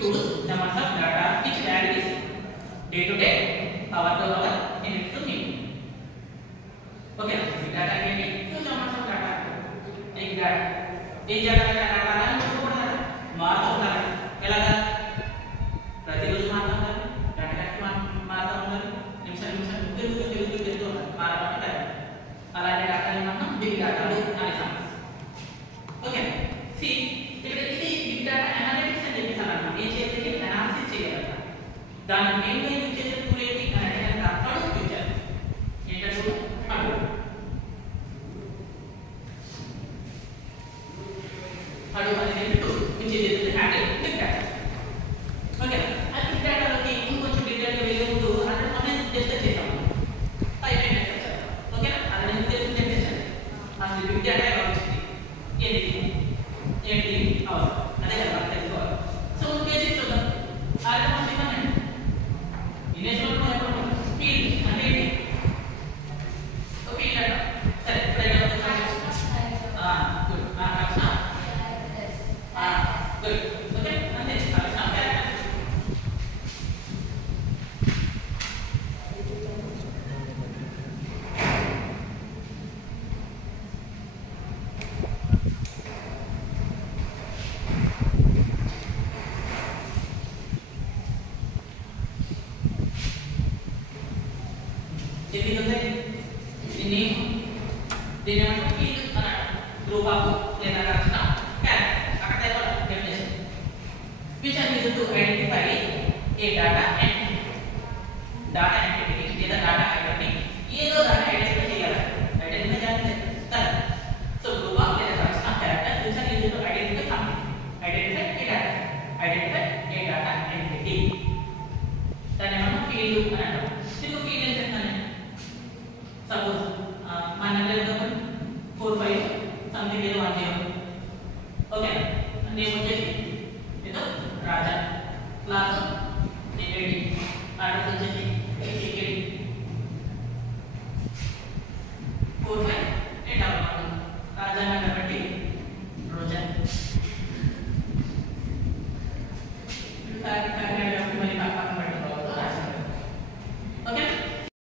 choose the mass of data which varies day to day, hour to hour, minute to minute. Okay, data can be huge amounts of data. एक data, एक जगह का data है उसको पढ़ना है, मार्च होता है, क्या लगा? प्रतिरोध मारता है, data का मारता है, निम्न फिर तो मारता है, అలాగే data ని మనం big data అని అంటాం. Okay, see, ఇక్కడ ఇది big data analytics అని చెప్పేసాను. ఏం చేయాలి? అనాలిసిస్ చేయాలి. దాని మెయిన్ గా యూజ్ చేసే టూల్ ఏంటి అంటే హడూప్ యూజ్ చేయాలి. ఏంటంటే హడూప్. హడూప్ అనేది tool which is to handle big data. Okay, ఆ big data లోకి ఇంకొంచెం డీటెయిల్ గా వెళ్ళే ముందు అంటే మనం డిస్కస్ చేద్దాం. పైన ఓకే అది నేను డిస్కస్ అసలు big data ఎలా వచ్చింది? ఏంటి అవసరం అదే కదా మనకు తెలుసుకోవాలి. సో బేసిక్స్ చూద్దాం. ఆల్రెడీ మనం చెప్పాను ఇనేషియల్ లో చెప్పాము ఫీల్డ్ అంటే ఏంటి? ఒక ఫీల్డ్ అంట. సరే ఇప్పుడు ఏం చెప్తాను? గుడ్ ఆకాశ గుడ్ ఓకే అంతే ఆకాశ character. jadi itu ini dinamakan field berupa data rasional kan akan table definition which are used to identify a data entity లేదా data item ఏదో దాన్ని ఐడెంటిఫై చేయాలి ఐడెంటిఫై చేయాలి కదా సో గ్రూప్ ఆఫ్ లేదా rational characters which are used to identify something identify a data entity దాన్ని మనం field అని అంటాం. దీనికి ఫీల్డ్ ఏం చెప్తాను? సపోజ్ మన దగ్గర 45 సంథింగ్ ఏదో 10 ఓకే నేమ్ వచ్చేసి ఏదో రాజా క్లాస్ ఏడి అడ్రస్ వచ్చేసి ఏడి 45 రాజా కాబట్టి రోజా